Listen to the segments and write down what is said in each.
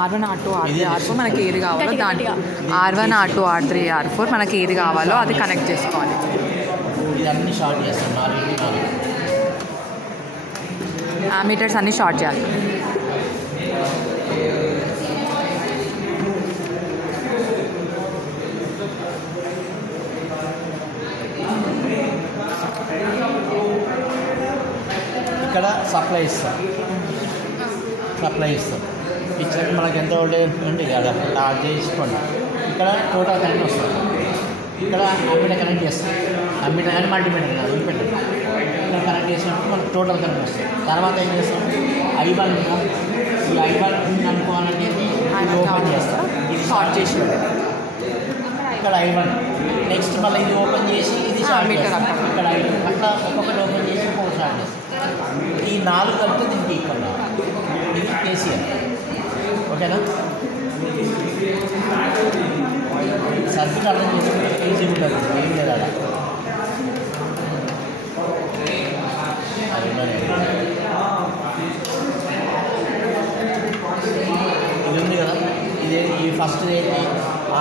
R1 R2 R3 R4 మనకి ఏది కావాలో దాంట్లో R1 R2 R3 R4 మనకి ఏది కావాలో అది కనెక్ట్ చేసుకోవాలి. ఇవన్నీ షార్ట్ చేస్తాం. 4 మీటర్స్ అన్నీ షార్ట్ చేయాలి. ఇక్కడ సప్లై ఇస్తాం. ఇచ్చాక మనకి ఎంత వోల్టేజ్ ఉంది కదా స్టార్ట్ చేసుకోండి. ఇక్కడ టోటల్ కరెంట్ వస్తుంది. ఇక్కడ అమ్మీటర్ కనెక్ట్ చేస్తాం. అమ్మీటర్ కానీ మల్టీమీటర్ కాదు వదిలిపెట్టండి. ఇక్కడ కనెక్ట్ చేసినప్పుడు మనకు టోటల్ కరెంట్ వస్తుంది. తర్వాత ఏం చేస్తాం, I1 ఈ I1 అనుకోవాలంటే ఓపెన్ చేస్తాం. ఇది షార్ట్ చేసి ఇక్కడ I1 నెక్స్ట్ మళ్ళీ ఇది ఓపెన్ చేసి ఇది షార్ట్ చేస్తాం. ఇక్కడ I2 అట్లా ఒక్కొక్కటి ఓపెన్ చేసి ఒక్కొక్క షార్ట్ చేస్తాం. ఈ 4 కలిపి దీనికి ఈక్వల్. ఇది కేసీఆర్. ఓకేనా? సర్క్యూట్ అర్థం చేసుకుంటే ఈజీ ఉంటుంది. ఏం లేదు అలా. ఇది ఉంది కదా, ఈ ఫస్ట్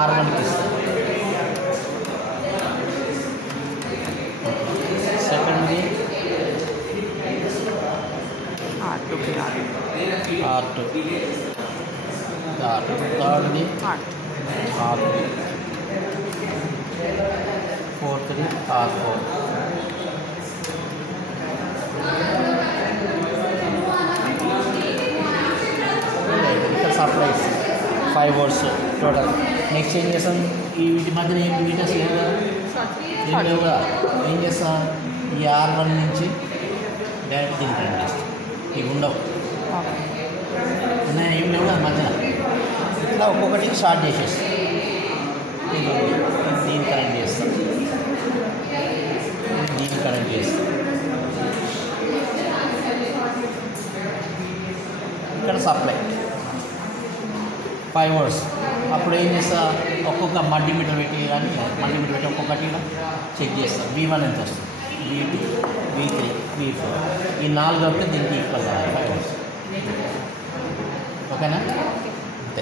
R1 ఇస్తుంది. సెకండ్ది R2, థర్డ్ది R3, ఫోర్త్ది R4. ఇక్కడ సప్లైస్ 5 volts టోటల్. నెక్స్ట్ ఏం చేస్తాం, ఈ వీటి మధ్యన ఏం మీటర్స్ లేవు కదా, ఏం లేవు కదా, ఏం చేస్తాం, ఈ R1 నుంచి డైరెక్ట్ దీన్ని కనెక్ట్ చేస్తాం. ఇవి ఉండవు, ఉన్నాయి ఏం లేవు కదా మధ్యన. ఇట్లా ఒక్కొక్కటి స్టార్ట్ చేసేస్తాం. ఇది దీన్ని కనెక్ట్ చేస్తాం, దీన్ని కనెక్ట్ చేస్తాం. ఇక్కడ సప్లై 5 volts. అప్పుడు ఏం చేస్తా, ఒక్కొక్క మల్టీమీటర్ పెట్టి కానీ మల్టీమీటర్ పెట్టి ఒక్కొక్కటి చెక్ చేస్తాం. V1 ఎంత వస్తుంది, V2, V3, V4 ఈ 4 కలిపితే దీనికి ఈక్వల్ కావాలి 5 volts. ఓకేనా? అంతే.